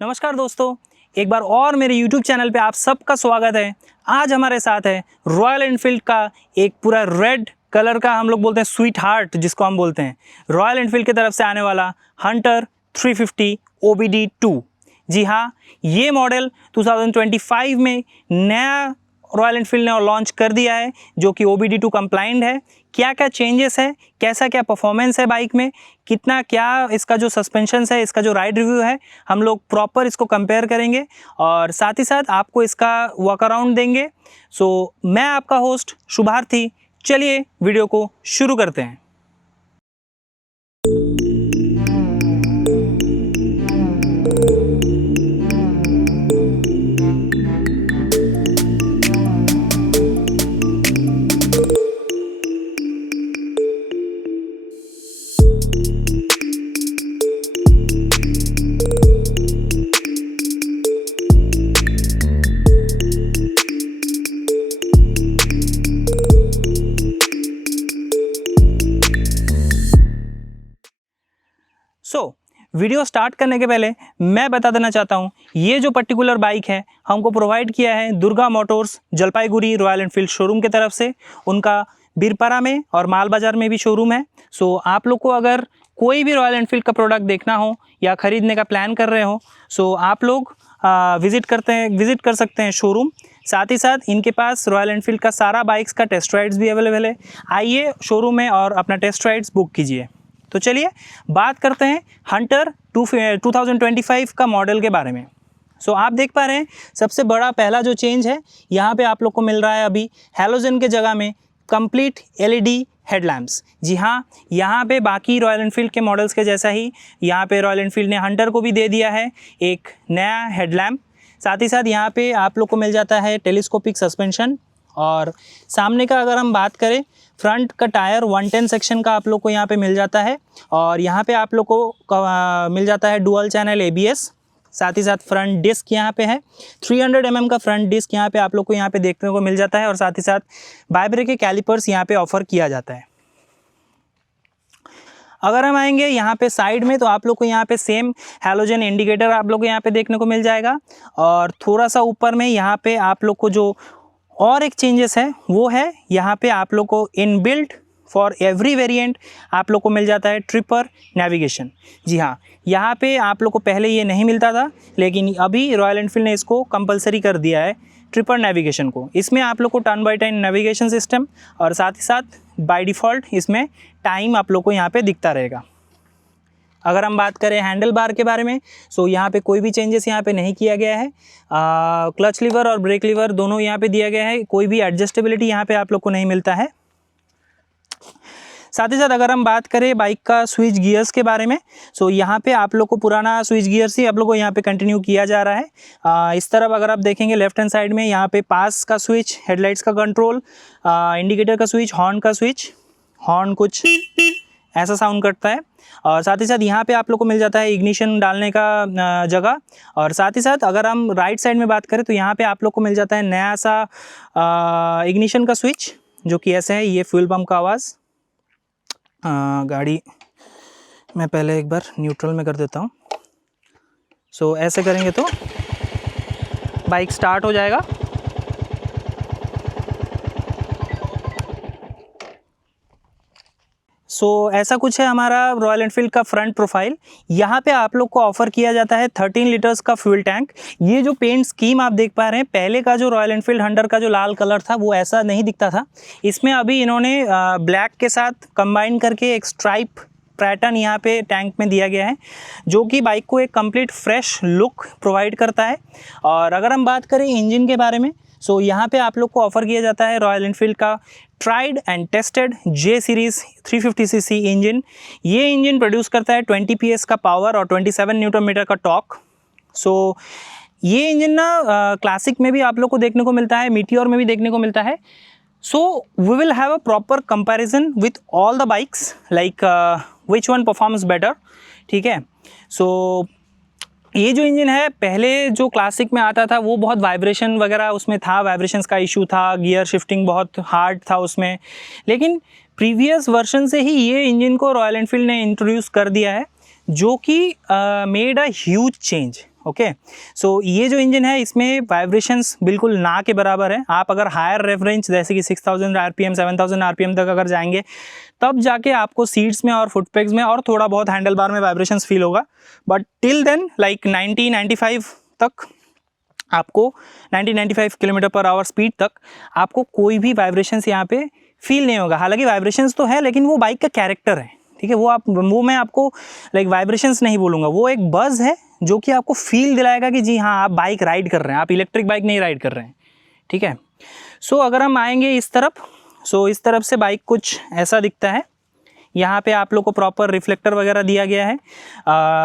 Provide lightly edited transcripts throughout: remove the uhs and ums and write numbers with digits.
नमस्कार दोस्तों, एक बार और मेरे YouTube चैनल पे आप सबका स्वागत है। आज हमारे साथ है रॉयल एनफील्ड का एक पूरा रेड कलर का, हम लोग बोलते हैं स्वीट हार्ट जिसको हम बोलते हैं, रॉयल एनफील्ड की तरफ से आने वाला हंटर 350 OBD2। जी हाँ, ये मॉडल 2025 में नया रॉयल एनफील्ड ने लॉन्च कर दिया है जो कि OBD2 कंप्लाइंट है। क्या क्या चेंजेस है, कैसा क्या परफॉर्मेंस है बाइक में, कितना क्या इसका जो सस्पेंशन है, इसका जो राइड रिव्यू है, हम लोग प्रॉपर इसको कंपेयर करेंगे और साथ ही साथ आपको इसका वॉक अराउंड देंगे। सो मैं आपका होस्ट शुभार्थी, चलिए वीडियो को शुरू करते हैं। वीडियो स्टार्ट करने के पहले मैं बता देना चाहता हूँ, ये जो पर्टिकुलर बाइक है हमको प्रोवाइड किया है Durga Motors Jalpaiguri royal Enfield showroom की तरफ से। उनका बीरपारा में और माल बाज़ार में भी शोरूम है। सो आप लोग को अगर कोई भी रॉयल एनफील्ड का प्रोडक्ट देखना हो या ख़रीदने का प्लान कर रहे हो, सो आप लोग विज़िट कर सकते हैं शोरूम। साथ ही साथ इनके पास रॉयल एनफील्ड का सारा बाइक्स का टेस्ट राइड्स भी अवेलेबल है। आइए शोरूम में और अपना टेस्ट राइड्स बुक कीजिए। तो चलिए बात करते हैं हंटर 2025 का मॉडल के बारे में। सो आप देख पा रहे हैं सबसे बड़ा पहला जो चेंज है, यहाँ पे आप लोग को मिल रहा है अभी हैलोजन के जगह में कंप्लीट LED हेडलैम्प्स। जी हाँ, यहाँ पे बाकी रॉयल एनफील्ड के मॉडल्स के जैसा ही यहाँ पे रॉयल एनफील्ड ने हंटर को भी दे दिया है एक नया हेडलैम्प। साथ ही साथ यहाँ पे आप लोग को मिल जाता है टेलीस्कोपिक सस्पेंशन। और सामने का अगर हम बात करें, फ्रंट का टायर 110 सेक्शन का आप लोग को यहाँ पे मिल जाता है और यहाँ पे आप लोग को मिल जाता है डुअल चैनल ABS। साथ ही साथ फ्रंट डिस्क यहाँ पे है 300 mm का फ्रंट डिस्क यहाँ पे आप लोग को यहाँ पे देखने को मिल जाता है और साथ ही साथ बाइब्रेक के कैलिपर्स यहाँ पे ऑफर किया जाता है। अगर हम आएंगे यहाँ पे साइड में, तो आप लोग को यहाँ पे सेम हैलोजन इंडिकेटर आप लोग को यहाँ पे देखने को मिल जाएगा। और थोड़ा सा ऊपर में यहाँ पे आप लोग को जो और एक चेंजेस है वो है, यहाँ पे आप लोग को इनबिल्ट फॉर एवरी वेरिएंट आप लोग को मिल जाता है ट्रिपर नेविगेशन। जी हाँ, यहाँ पे आप लोग को पहले ये नहीं मिलता था, लेकिन अभी रॉयल एनफील्ड ने इसको कंपलसरी कर दिया है ट्रिपर नेविगेशन को। इसमें आप लोग को turn by turn navigation system और साथ ही साथ बाय डिफ़ॉल्ट इसमें टाइम आप लोग को यहाँ पे दिखता रहेगा। अगर हम बात करें हैंडल बार के बारे में, सो यहाँ पे कोई भी चेंजेस यहाँ पे नहीं किया गया है। क्लच लीवर और ब्रेक लीवर दोनों यहाँ पे दिया गया है, कोई भी एडजस्टेबिलिटी यहाँ पे आप लोग को नहीं मिलता है। साथ ही साथ अगर हम बात करें बाइक का स्विच गियर्स के बारे में, सो यहाँ पे आप लोग को पुराना स्विच गियर्स ही आप लोग को यहाँ पे कंटिन्यू किया जा रहा है। इस तरफ अगर आप देखेंगे लेफ्ट हैंड साइड में, यहाँ पे पास का स्विच, हेडलाइट्स का कंट्रोल, इंडिकेटर का स्विच, हॉर्न का स्विच, हॉर्न कुछ ऐसा साउंड करता है। और साथ ही साथ यहाँ पे आप लोग को मिल जाता है इग्निशन डालने का जगह। और साथ ही साथ अगर हम राइट साइड में बात करें, तो यहाँ पे आप लोग को मिल जाता है नया सा इग्निशन का स्विच जो कि ऐसे है। ये फ्यूल पंप का आवाज़, गाड़ी मैं पहले एक बार न्यूट्रल में कर देता हूँ। सो ऐसे करेंगे तो बाइक स्टार्ट हो जाएगा। सो ऐसा कुछ है हमारा रॉयल एनफील्ड का फ्रंट प्रोफाइल। यहाँ पे आप लोग को ऑफर किया जाता है 13 लीटर्स का फ्यूल टैंक। ये जो पेंट स्कीम आप देख पा रहे हैं, पहले का जो रॉयल एनफील्ड हंटर का जो लाल कलर था वो ऐसा नहीं दिखता था। इसमें अभी इन्होंने ब्लैक के साथ कंबाइन करके एक स्ट्राइप पैटर्न यहाँ पे टैंक में दिया गया है, जो कि बाइक को एक कंप्लीट फ्रेश लुक प्रोवाइड करता है। और अगर हम बात करें इंजन के बारे में, सो यहाँ पे आप लोग को ऑफर किया जाता है रॉयल एनफील्ड का tried and tested J series 350cc engine. ये इंजन प्रोड्यूस करता है 20 PS का पावर और 27 Nm का टॉर्क। सो ये इंजन ना क्लासिक में भी आप लोग को देखने को मिलता है, मीटियोर में भी देखने को मिलता है। So we will have a proper comparison with all the bikes like which one performs better. ठीक है, सो ये जो इंजन है पहले जो क्लासिक में आता था वो बहुत वाइब्रेशन वगैरह उसमें था, वाइब्रेशंस का इशू था, गियर शिफ्टिंग बहुत हार्ड था उसमें। लेकिन प्रीवियस वर्जन से ही ये इंजन को रॉयल एनफील्ड ने इंट्रोड्यूस कर दिया है, जो कि made a huge change. Okay. So ये जो इंजन है इसमें वाइब्रेशंस बिल्कुल ना के बराबर है। आप अगर हायर रेफरेंस जैसे कि 6000 आरपीएम 7000 आरपीएम तक अगर जाएंगे तब जाके आपको सीट्स में और फुट पेग्स में और थोड़ा बहुत हैंडल बार में वाइब्रेशंस फील होगा, बट टिल देन लाइक 90-95 तक आपको 90-95 किलोमीटर पर आवर स्पीड तक आपको कोई भी वाइब्रेशंस यहाँ पे फील नहीं होगा। हालांकि वाइब्रेशंस तो है लेकिन वो बाइक का कैरेक्टर है, ठीक है। वो मैं आपको लाइक वाइब्रेशंस नहीं बोलूँगा, वो एक बज़ है जो कि आपको फील दिलाएगा कि जी हाँ आप बाइक राइड कर रहे हैं, आप इलेक्ट्रिक बाइक नहीं राइड कर रहे हैं, ठीक है। सो अगर हम आएंगे इस तरफ, सो इस तरफ से बाइक कुछ ऐसा दिखता है। यहाँ पे आप लोग को प्रॉपर रिफ्लेक्टर वगैरह दिया गया है।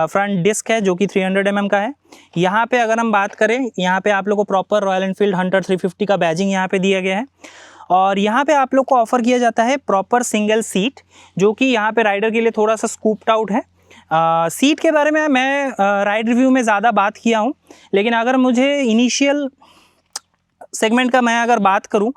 फ्रंट डिस्क है जो कि 300 mm का है। यहाँ पे अगर हम बात करें, यहाँ पे आप लोग को प्रॉपर रॉयल एनफील्ड हंटर 350 का बैजिंग यहाँ पे दिया गया है। और यहाँ पे आप लोग को ऑफर किया जाता है प्रॉपर सिंगल सीट, जो कि यहाँ पे राइडर के लिए थोड़ा सा स्कूप्ड आउट है। सीट के बारे में मैं राइड रिव्यू में ज़्यादा बात किया हूँ, लेकिन अगर मुझे इनिशियल सेगमेंट का मैं अगर बात करूँ,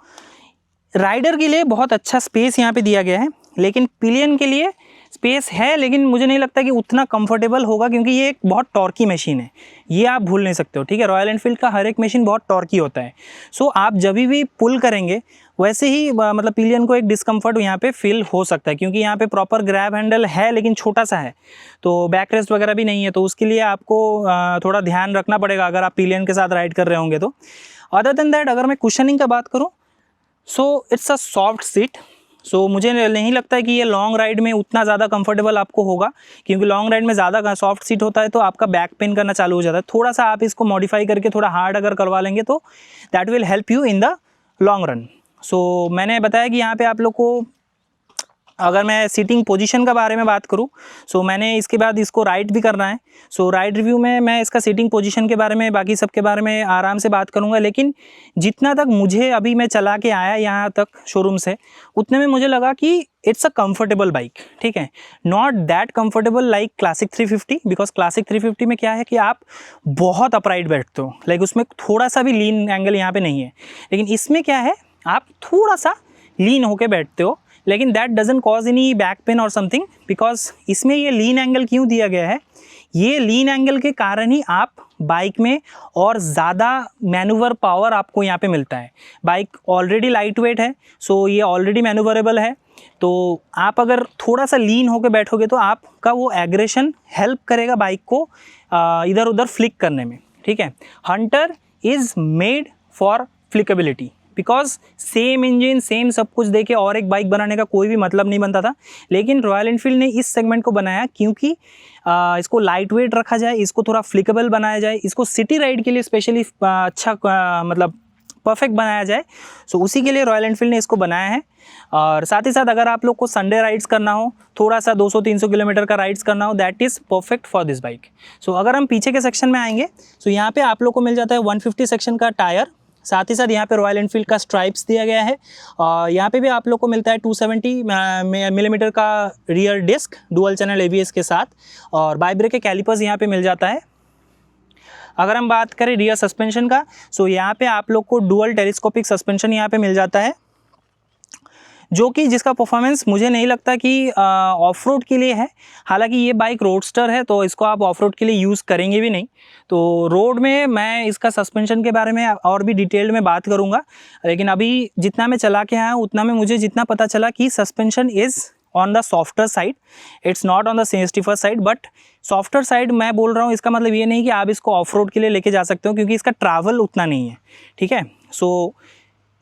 राइडर के लिए बहुत अच्छा स्पेस यहाँ पे दिया गया है, लेकिन पिलियन के लिए स्पेस है लेकिन मुझे नहीं लगता कि उतना कंफर्टेबल होगा, क्योंकि ये एक बहुत टॉर्की मशीन है, ये आप भूल नहीं सकते हो, ठीक है। रॉयल एनफील्ड का हर एक मशीन बहुत टॉर्की होता है। सो आप जब भी पुल करेंगे वैसे ही मतलब पिलियन को एक डिस्कम्फर्ट यहाँ पे फील हो सकता है, क्योंकि यहाँ पे प्रॉपर ग्रैब हैंडल है लेकिन छोटा सा है, तो बैक रेस्ट वगैरह भी नहीं है, तो उसके लिए आपको थोड़ा ध्यान रखना पड़ेगा अगर आप पिलियन के साथ राइड कर रहे होंगे तो। अदर देन दैट अगर मैं कुशनिंग का बात करूँ, so it's a soft seat. So मुझे नहीं लगता है कि ये लॉन्ग राइड में उतना ज़्यादा कंफर्टेबल आपको होगा, क्योंकि लॉन्ग राइड में ज़्यादा सॉफ्ट सीट होता है तो आपका बैक पेन करना चालू हो जाता है। थोड़ा सा आप इसको मॉडिफाई करके थोड़ा हार्ड अगर करवा लेंगे तो that will help you in the long run. So मैंने बताया कि यहाँ पे आप लोग को अगर मैं सीटिंग पोजीशन का बारे में बात करूँ, सो मैंने इसके बाद इसको राइड भी करना है। सो राइड रिव्यू में मैं इसका सीटिंग पोजीशन के बारे में, बाकी सब के बारे में आराम से बात करूँगा, लेकिन जितना तक मुझे अभी मैं चला के आया यहाँ तक शोरूम से, उतने में मुझे लगा कि इट्स अ कंफर्टेबल बाइक, ठीक है। Not that comfortable like classic 350, because classic 350 में क्या है कि आप बहुत अपराइट बैठते हो, लाइक उसमें थोड़ा सा भी लीन एंगल यहाँ पे नहीं है, लेकिन इसमें क्या है आप थोड़ा सा लीन होके बैठते हो, लेकिन that doesn't cause any back pain और समथिंग, बिकॉज इसमें ये लीन एंगल क्यों दिया गया है, ये लीन एंगल के कारण ही आप बाइक में और ज़्यादा मैनूवर पावर आपको यहाँ पे मिलता है। बाइक ऑलरेडी लाइट वेट है, सो ये ऑलरेडी मैनूवरेबल है, तो आप अगर थोड़ा सा लीन होकर बैठोगे तो आपका वो एग्रेशन हेल्प करेगा बाइक को इधर उधर फ्लिक करने में, ठीक है। Hunter is made for flickability, because same engine same सब कुछ देके और एक बाइक बनाने का कोई भी मतलब नहीं बनता था, लेकिन रॉयल एनफील्ड ने इस सेगमेंट को बनाया क्योंकि इसको लाइट वेट रखा जाए, इसको थोड़ा फ्लिकेबल बनाया जाए, इसको सिटी राइड के लिए स्पेशली अच्छा मतलब परफेक्ट बनाया जाए। सो उसी के लिए रॉयल एनफील्ड ने इसको बनाया है। और साथ ही साथ अगर आप लोग को संडे राइड्स करना हो, थोड़ा सा 200-300 किलोमीटर का राइड्स करना हो, that is perfect for this bike. So अगर हम पीछे के सेक्शन में आएंगे, सो यहाँ पे आप लोग को मिल जाता है 150 सेक्शन का टायर, साथ ही साथ यहाँ पे रॉयल एनफील्ड का स्ट्राइप्स दिया गया है, और यहाँ पे भी आप लोग को मिलता है 270 मिलीमीटर का rear disc dual channel ABS के साथ, और बाइब्रेक के कैलिपर्स यहाँ पे मिल जाता है। अगर हम बात करें रियर सस्पेंशन का, सो यहाँ पे आप लोग को डुअल टेलीस्कोपिक सस्पेंशन यहाँ पे मिल जाता है, जो कि जिसका परफॉर्मेंस मुझे नहीं लगता कि ऑफ रोड के लिए है। हालांकि ये बाइक रोडस्टर है तो इसको आप ऑफ रोड के लिए यूज़ करेंगे भी नहीं, तो रोड में मैं इसका सस्पेंशन के बारे में और भी डिटेल्ड में बात करूँगा, लेकिन अभी जितना मैं चला के आया उतना में मुझे जितना पता चला कि suspension is on the softer side, it's not on the sensitive side, but softer side मैं बोल रहा हूँ, इसका मतलब ये नहीं कि आप इसको ऑफ रोड के लिए लेके जा सकते हो, क्योंकि इसका ट्रैवल उतना नहीं है, ठीक है। So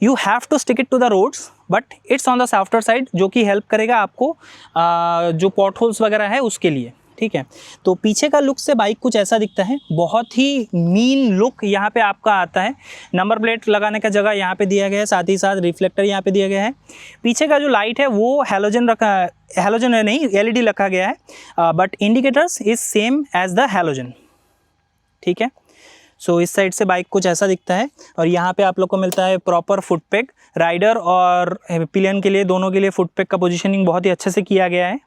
you have to stick it to the roads, but it's on the softer side, जो कि हेल्प करेगा आपको जो पॉट होल्स वगैरह है उसके लिए, ठीक है। तो पीछे का लुक से बाइक कुछ ऐसा दिखता है, बहुत ही मीन लुक यहाँ पे आपका आता है। नंबर प्लेट लगाने का जगह यहाँ पे दिया गया है, साथ ही साथ रिफ्लेक्टर यहाँ पे दिया गया है। पीछे का जो लाइट है वो हैलोजन नहीं एलईडी रखा गया है, but indicators is same as the halogen, ठीक है। सो इस साइड से बाइक कुछ ऐसा दिखता है, और यहाँ पे आप लोग को मिलता है प्रॉपर फुट पेग। राइडर और पिलियन के लिए दोनों के लिए फुट पेग का पोजीशनिंग बहुत ही अच्छे से किया गया है।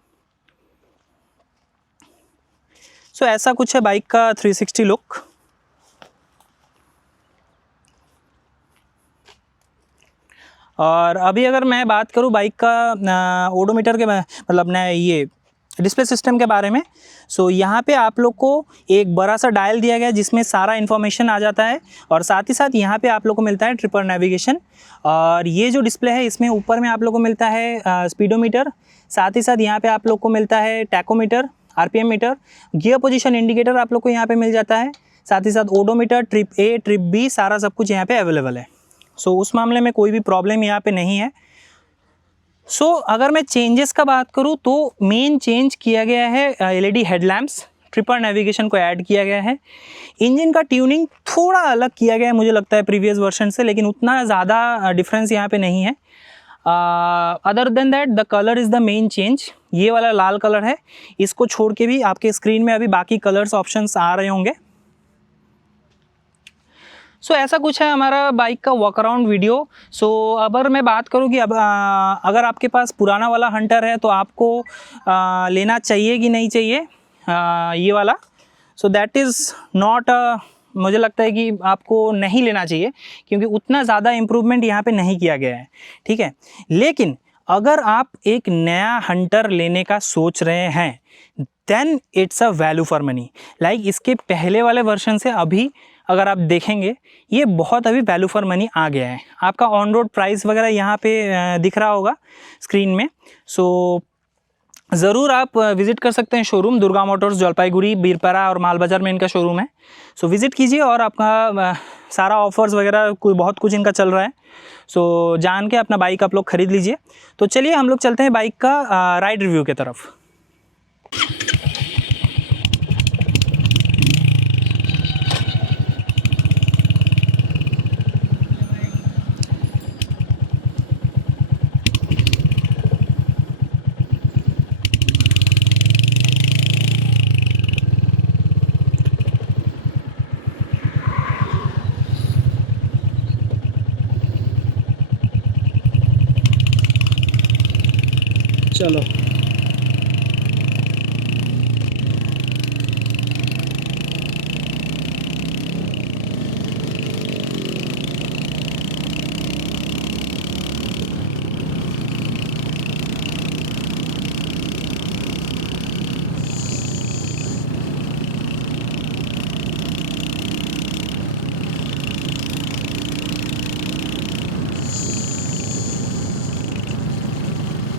सो ऐसा कुछ है बाइक का 360 लुक। और अभी अगर मैं बात करूँ बाइक का ओडोमीटर के मतलब ये डिस्प्ले सिस्टम के बारे में। सो यहाँ पे आप लोग को एक बड़ा सा डायल दिया गया है जिसमें सारा इन्फॉर्मेशन आ जाता है, और साथ ही साथ यहाँ पे आप लोग को मिलता है ट्रिपर नेविगेशन। और ये जो डिस्प्ले है इसमें ऊपर में आप लोग को मिलता है स्पीडोमीटर, साथ ही साथ यहाँ पे आप लोग को मिलता है tachometer, RPM meter, gear position indicator आप लोग को यहाँ पे मिल जाता है, साथ ही साथ odometer, trip A, trip B, सारा सब कुछ यहाँ पे अवेलेबल है। सो उस मामले में कोई भी प्रॉब्लम यहाँ पे नहीं है। अगर मैं चेंजेस का बात करूँ तो मेन चेंज किया गया है एलईडी हेडलैम्प्स, ट्रिपर नेविगेशन को ऐड किया गया है। इंजन का ट्यूनिंग थोड़ा अलग किया गया है मुझे लगता है प्रीवियस वर्जन से, लेकिन उतना ज़्यादा डिफरेंस यहाँ पे नहीं है। Other than that the colour is the main change. ये वाला लाल कलर है, इसको छोड़ के भी आपके स्क्रीन में अभी बाकी कलर्स ऑप्शंस आ रहे होंगे। ऐसा कुछ है हमारा बाइक का वॉक अराउंड वीडियो। अगर मैं बात करूँ कि अब अगर आपके पास पुराना वाला हंटर है तो आपको लेना चाहिए कि नहीं चाहिए ये वाला। दैट इज़ नॉट, मुझे लगता है कि आपको नहीं लेना चाहिए क्योंकि उतना ज़्यादा इम्प्रूवमेंट यहाँ पे नहीं किया गया है, ठीक है। लेकिन अगर आप एक नया हंटर लेने का सोच रहे हैं then it's a value for money. Like इसके पहले वाले वर्जन से अभी अगर आप देखेंगे ये बहुत अभी वैल्यू फॉर मनी आ गया है। आपका ऑन रोड प्राइस वगैरह यहाँ पे दिख रहा होगा स्क्रीन में। ज़रूर आप विज़िट कर सकते हैं शोरूम, दुर्गा मोटर्स जलपाईगुड़ी, बीरपारा और माल बाज़ार में इनका शोरूम है। विज़िट कीजिए और आपका सारा ऑफर्स वगैरह बहुत कुछ इनका चल रहा है। जान के अपना बाइक आप लोग ख़रीद लीजिए। तो चलिए हम लोग चलते हैं बाइक का राइड रिव्यू की तरफ। चलो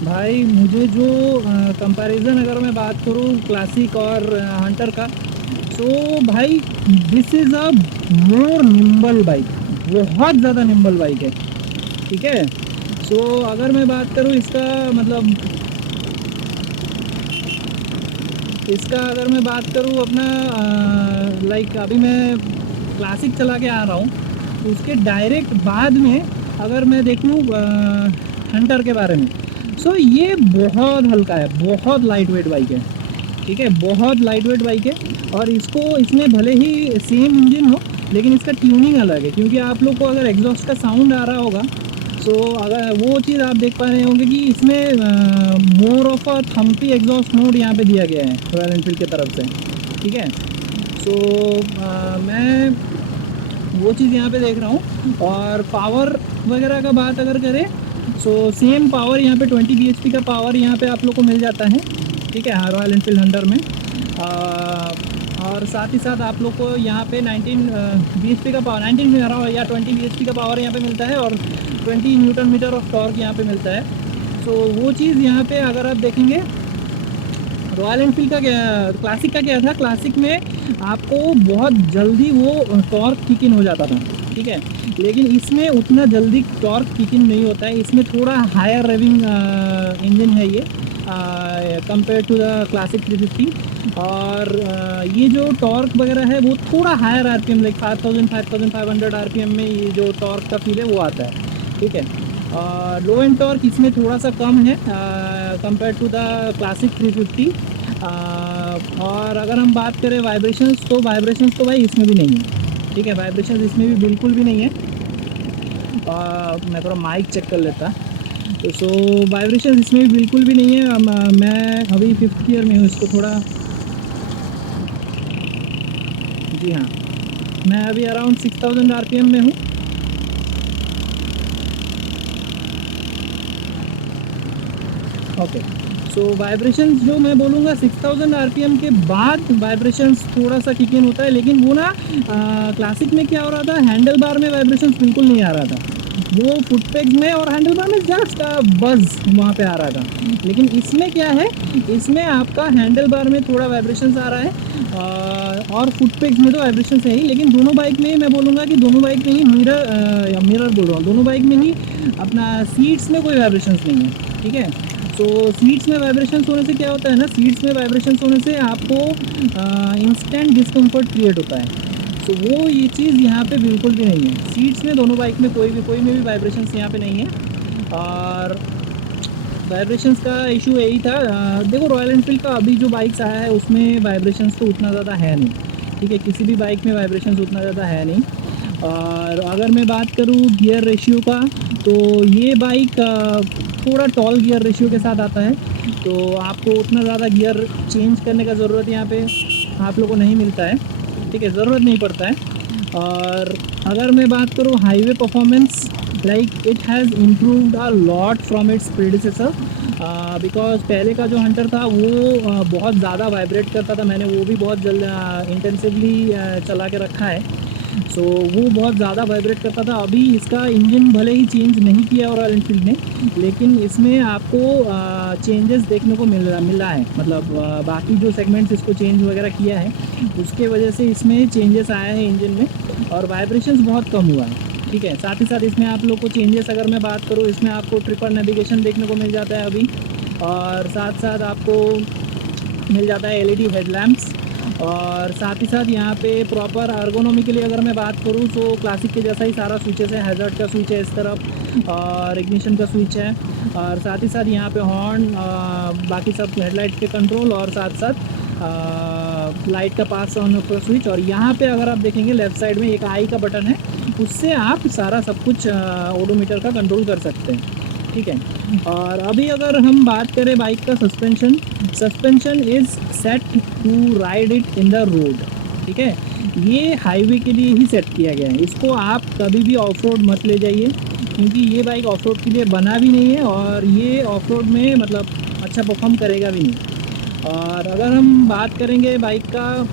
भाई, मुझे जो कंपैरिजन अगर मैं बात करूँ क्लासिक और हंटर का, भाई this is a more nimble bike, बहुत ज़्यादा निम्बल बाइक है, ठीक है। अगर मैं बात करूँ इसका मतलब अगर मैं बात करूँ अपना लाइक अभी मैं क्लासिक चला के आ रहा हूँ, उसके डायरेक्ट बाद में अगर मैं देख लूँ हंटर के बारे में, ये बहुत हल्का है, बहुत लाइट वेट बाइक है, ठीक है, बहुत लाइट वेट बाइक है। और इसमें भले ही सेम इंजन हो लेकिन इसका ट्यूनिंग अलग है, क्योंकि आप लोग को अगर एग्जॉस्ट का साउंड आ रहा होगा अगर वो चीज़ आप देख पा रहे होंगे कि इसमें more of a Thampi exhaust mode यहाँ पे दिया गया है रॉयल एनफील्ड की तरफ से, ठीक है। मैं वो चीज़ यहाँ पे देख रहा हूँ। और पावर वगैरह का बात अगर करें सेम पावर यहाँ पे 20 bhp का पावर यहाँ पे आप लोग को मिल जाता है, ठीक है, रॉयल एनफील्ड हंटर में। और साथ ही साथ आप लोग को यहाँ पे 19 bhp का पावर, 19 या 20 bhp का पावर यहाँ पे मिलता है और 20 न्यूटन मीटर ऑफ टॉर्क यहाँ पे मिलता है। वो चीज़ यहाँ पे अगर आप देखेंगे रॉयल एनफील्ड का क्लासिक का क्या था, क्लासिक में आपको बहुत जल्दी वो टॉर्क किक इन हो जाता था, ठीक है, लेकिन इसमें उतना जल्दी टॉर्क किक इन नहीं होता है। इसमें थोड़ा हायर रेविंग इंजन है ये कंपेयर टू द क्लासिक 350। और ये जो टॉर्क वगैरह है वो थोड़ा हायर आरपीएम, लाइक 5500 आरपीएम में ये जो टॉर्क का फील है वो आता है, ठीक है। लो एंड टॉर्क इसमें थोड़ा सा कम है कंपेयर टू द क्लासिक 350। और अगर हम बात करें वाइब्रेशंस तो भाई इसमें भी नहीं है, ठीक है, वाइब्रेशंस इसमें भी बिल्कुल भी नहीं है। मैं थोड़ा माइक चेक कर लेता। वाइब्रेशंस इसमें भी बिल्कुल भी नहीं है। मैं अभी 5th गियर में हूँ, इसको थोड़ा, जी हाँ, मैं अभी अराउंड 6000 आरपीएम में हूँ। ओके, सो वाइब्रेशंस जो मैं बोलूँगा 6000 आरपीएम के बाद वाइब्रेशंस थोड़ा सा किक इन होता है, लेकिन वो ना क्लासिक में क्या हो रहा था, हैंडल बार में वाइब्रेशंस बिल्कुल नहीं आ रहा था, वो फुट पेग्स में और हैंडल बार में जस्ट बज़ वहाँ पे आ रहा था। लेकिन इसमें क्या है, इसमें आपका हैंडल बार में थोड़ा वाइब्रेशंस आ रहा है और फुट पेग्स में तो वाइब्रेशंस है ही, लेकिन दोनों बाइक में मैं बोलूँगा कि दोनों बाइक में ही मिरर बोल रहा हूँ, दोनों बाइक में ही अपना सीट्स में कोई वाइब्रेशंस नहीं है। ठीक है, तो सीट्स में वाइब्रेशंस होने से क्या होता है ना, सीट्स में वाइब्रेशंस होने से आपको इंस्टेंट डिस्कम्फर्ट क्रिएट होता है। तो वो ये चीज़ यहाँ पे बिल्कुल भी नहीं है। सीट्स में दोनों बाइक में कोई में भी वाइब्रेशंस यहाँ पे नहीं है। और वाइब्रेशंस का इशू यही था। देखो रॉयल एनफील्ड का अभी जो बाइक्स आया है उसमें वाइब्रेशंस तो उतना ज़्यादा है नहीं। ठीक है, किसी भी बाइक में वाइब्रेशंस उतना ज़्यादा है नहीं। और अगर मैं बात करूँ गियर रेशियो का, तो ये बाइक थोड़ा टॉल गियर रेशियो के साथ आता है, तो आपको उतना ज़्यादा गियर चेंज करने का ज़रूरत यहाँ पे आप लोगों को नहीं मिलता है। ठीक है, ज़रूरत नहीं पड़ता है। और अगर मैं बात करूँ highway performance, like it has improved a lot from its predecessor, because पहले का जो हंटर था वो बहुत ज़्यादा वाइब्रेट करता था। मैंने वो भी बहुत जल्द इंटेंसिवली चला के रखा है। सो वो बहुत ज़्यादा वाइब्रेट करता था। अभी इसका इंजन भले ही चेंज नहीं किया रॉयल एनफील्ड ने, लेकिन इसमें आपको चेंजेस देखने को मिल रहा है। मतलब बाकी जो सेगमेंट्स इसको चेंज वगैरह किया है उसके वजह से इसमें चेंजेस आया है इंजन में, और वाइब्रेशंस बहुत कम हुआ है। ठीक है, साथ ही साथ इसमें आप लोग को चेंजेस अगर मैं बात करूँ, इसमें आपको ट्रिपल नेविगेशन देखने को मिल जाता है अभी, और साथ साथ आपको मिल जाता है एलईडी हेडलैम्प्स, और साथ ही साथ यहाँ पे प्रॉपर अर्गोनॉमी के लिए अगर मैं बात करूँ तो क्लासिक के जैसा ही सारा स्विचेस है। हैज़र्ड का स्विच है इस तरफ, और इग्निशन का स्विच है, और साथ ही साथ यहाँ पे हॉर्न, बाकी सब हेडलाइट के कंट्रोल, और साथ साथ लाइट का पास ऑन ऑफ का स्विच। और यहाँ पे अगर आप देखेंगे लेफ़्ट साइड में एक आई का बटन है, उससे आप सारा सब कुछ ओडोमीटर का कंट्रोल कर सकते हैं। ठीक है, और अभी अगर हम बात करें बाइक का suspension is set to ride it in the road. ठीक है, ये हाईवे के लिए ही सेट किया गया है। इसको आप कभी भी ऑफ रोड मत ले जाइए, क्योंकि ये बाइक ऑफ रोड के लिए बना भी नहीं है, और ये ऑफ रोड में मतलब अच्छा परफॉर्म करेगा भी नहीं। और अगर हम बात करेंगे बाइक का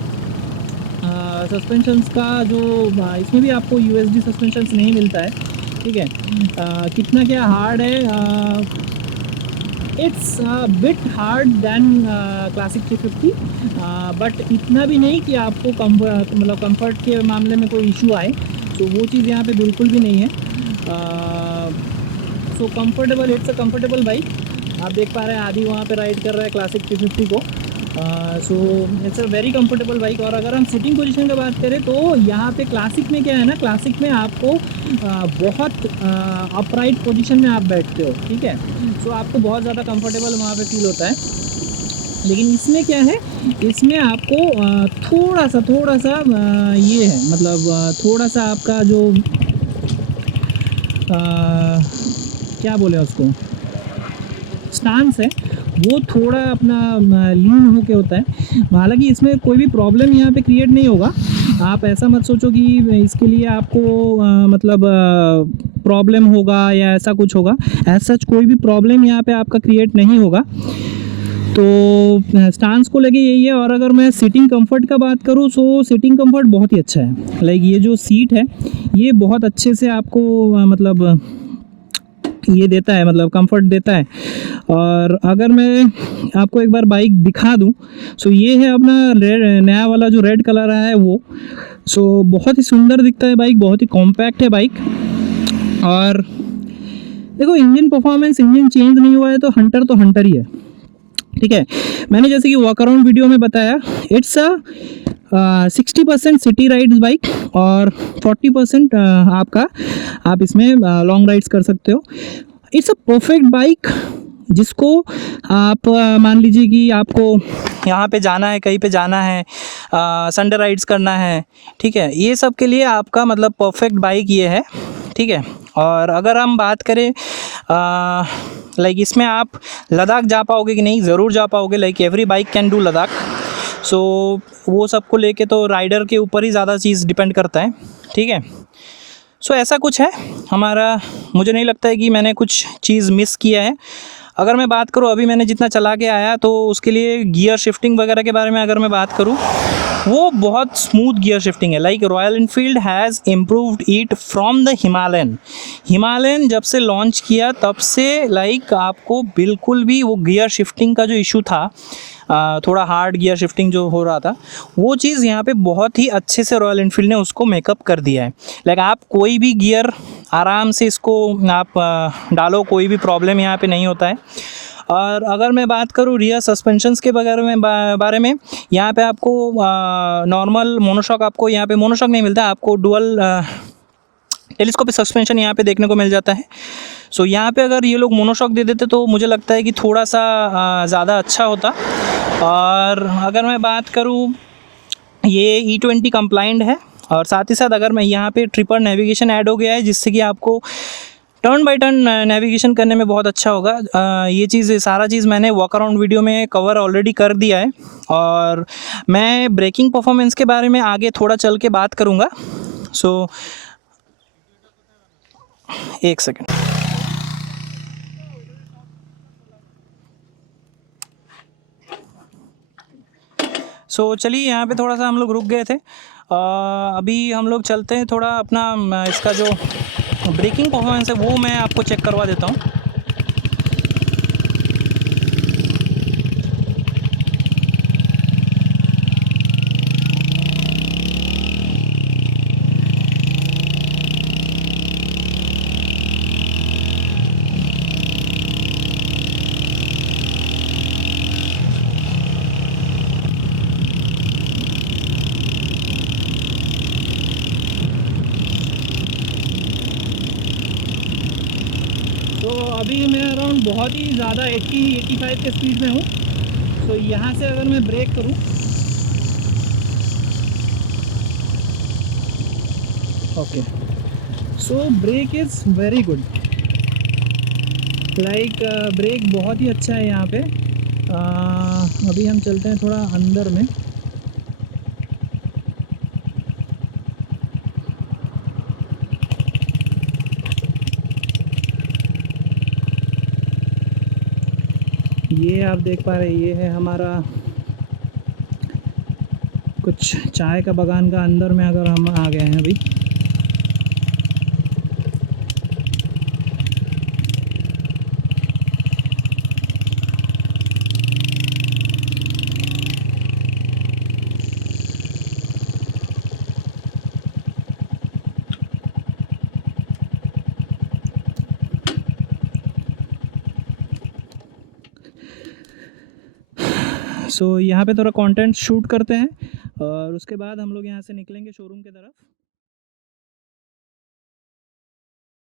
सस्पेंशंस का, जो इसमें भी आपको यूएसडी सस्पेंशंस नहीं मिलता है। ठीक है, कितना क्या हार्ड है, it's bit hard than Classic 350, but इतना भी नहीं कि आपको कंफर्ट के मामले में कोई इशू आए। तो वो चीज़ यहाँ पे बिल्कुल भी नहीं है। So comfortable, it's a comfortable bike. आप देख पा रहे हैं आदि वहाँ पे राइड कर रहा है क्लासिक 350 को। सो it's a very comfortable bike. और अगर हम सिटिंग पोजीशन की बात करें तो यहाँ पे क्लासिक में क्या है ना, क्लासिक में आपको बहुत अपराइट पोजीशन में आप बैठते हो। ठीक है, सो आपको बहुत ज़्यादा कंफर्टेबल वहाँ पे फील होता है। लेकिन इसमें क्या है, इसमें आपको थोड़ा सा ये है, मतलब थोड़ा सा आपका जो क्या बोले उसको, स्टांस है वो थोड़ा अपना लीन होके होता है। हालांकि इसमें कोई भी प्रॉब्लम यहाँ पे क्रिएट नहीं होगा। आप ऐसा मत सोचो कि इसके लिए आपको मतलब प्रॉब्लम होगा या ऐसा कुछ होगा। ऐसा कोई भी प्रॉब्लम यहाँ पे आपका क्रिएट नहीं होगा। तो स्टांस को लेके यही है। और अगर मैं सिटिंग कंफर्ट का बात करूँ तो सिटिंग कंफर्ट बहुत ही अच्छा है। लाइक ये जो सीट है ये बहुत अच्छे से आपको मतलब ये देता है, मतलब कंफर्ट देता है। और अगर मैं आपको एक बार बाइक दिखा दूं, सो ये है अपना नया वाला जो रेड कलर आया है वो। सो बहुत ही सुंदर दिखता है बाइक, बहुत ही कॉम्पैक्ट है बाइक। और देखो इंजन परफॉर्मेंस, इंजन चेंज नहीं हुआ है तो हंटर ही है। ठीक है, मैंने जैसे कि वॉक अराउंड वीडियो में बताया, it's a 60% city rides bike और 40% आप इसमें लॉन्ग राइड्स कर सकते हो। इट्स अ परफेक्ट बाइक जिसको आप मान लीजिए कि आपको यहाँ पे जाना है, कहीं पे जाना है, संडे राइड्स करना है। ठीक है, ये सब के लिए आपका मतलब परफेक्ट बाइक ये है। ठीक है, और अगर हम बात करें लाइक इसमें आप लद्दाख जा पाओगे कि नहीं, ज़रूर जा पाओगे। Like every bike can do Ladakh. So वो सब को लेके तो राइडर के ऊपर ही ज़्यादा चीज़ डिपेंड करता है। ठीक है, सो ऐसा कुछ है हमारा। मुझे नहीं लगता है कि मैंने कुछ चीज़ मिस किया है। अगर मैं बात करूँ अभी मैंने जितना चला के आया तो उसके लिए गियर शिफ्टिंग वगैरह के बारे में अगर मैं बात करूँ, वो बहुत स्मूथ गियर शिफ्टिंग है। Like royal Enfield has improved it from the Himalayan जब से लॉन्च किया तब से लाइक आपको बिल्कुल भी वो गियर शिफ्टिंग का जो इशू था, थोड़ा हार्ड गियर शिफ्टिंग जो हो रहा था, वो चीज़ यहाँ पे बहुत ही अच्छे से रॉयल एनफील्ड ने उसको मेकअप कर दिया है। लाइक आप कोई भी गियर आराम से इसको आप डालो, कोई भी प्रॉब्लम यहाँ पे नहीं होता है। और अगर मैं बात करूँ रियर सस्पेंशंस के बारे में यहाँ पे आपको नॉर्मल मोनोशॉक, आपको यहाँ पे मोनोशॉक नहीं मिलता, आपको डुअल टेलीस्कोपिक सस्पेंशन यहाँ पे देखने को मिल जाता है। सो यहाँ पे अगर ये लोग मोनोशॉक दे देते तो मुझे लगता है कि थोड़ा सा ज़्यादा अच्छा होता। और अगर मैं बात करूँ, ये E20 कंप्लाइंट है और साथ ही साथ अगर मैं यहाँ पे ट्रिपर नेविगेशन ऐड हो गया है, जिससे कि आपको टर्न बाय टर्न नेविगेशन करने में बहुत अच्छा होगा। ये चीज़ सारा चीज़ मैंने वॉक अराउंड वीडियो में कवर ऑलरेडी कर दिया है। और मैं ब्रेकिंग परफॉर्मेंस के बारे में आगे थोड़ा चल के बात करूँगा। सो एक सेकेंड। सो चलिए, यहाँ पे थोड़ा सा हम लोग रुक गए थे। अभी हम लोग चलते हैं थोड़ा अपना इसका जो ब्रेकिंग परफॉर्मेंस है वो मैं आपको चेक करवा देता हूँ। तो अभी मैं अराउंड बहुत ही ज़्यादा 80-85 के स्पीड में हूँ। तो यहाँ से अगर मैं ब्रेक करूँ, okay, so brake is very good. Like brake बहुत ही अच्छा है यहाँ पे। अभी हम चलते हैं थोड़ा अंदर में। ये आप देख पा रहे हैं, ये है हमारा कुछ चाय का बागान का अंदर में अगर हम आ गए हैं अभी। सो यहाँ पे थोड़ा कंटेंट शूट करते हैं और उसके बाद हम लोग यहाँ से निकलेंगे शोरूम की तरफ।